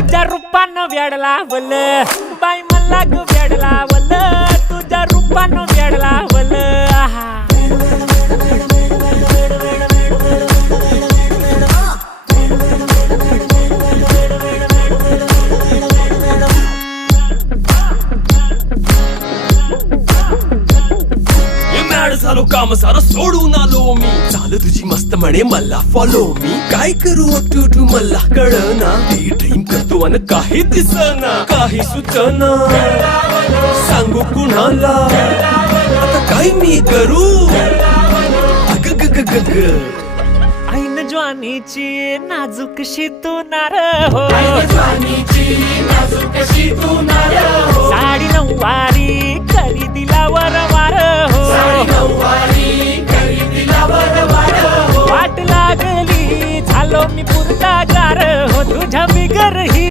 तुझ्या रूपानं वेड लावल बाई मला ग वेड लावल तुझ्या रूपानं वेड लावल झालो काम सारं सोडून आलो मी चाल तुझी मस्त म्हणे मला फॉलो मी काय करू टू मला कळना ड्रीम करतो आणि काही दिसना काही सुचना सांगू कुणाला आता काय मी करू अग ग ग ग ग ऐन ज्वानीची नाजूकशी तू नार हो साडी नऊवारी करी दिला वरवार हो वाट लागली झालो मी पुरता गार हो तुझ्या बिगर ही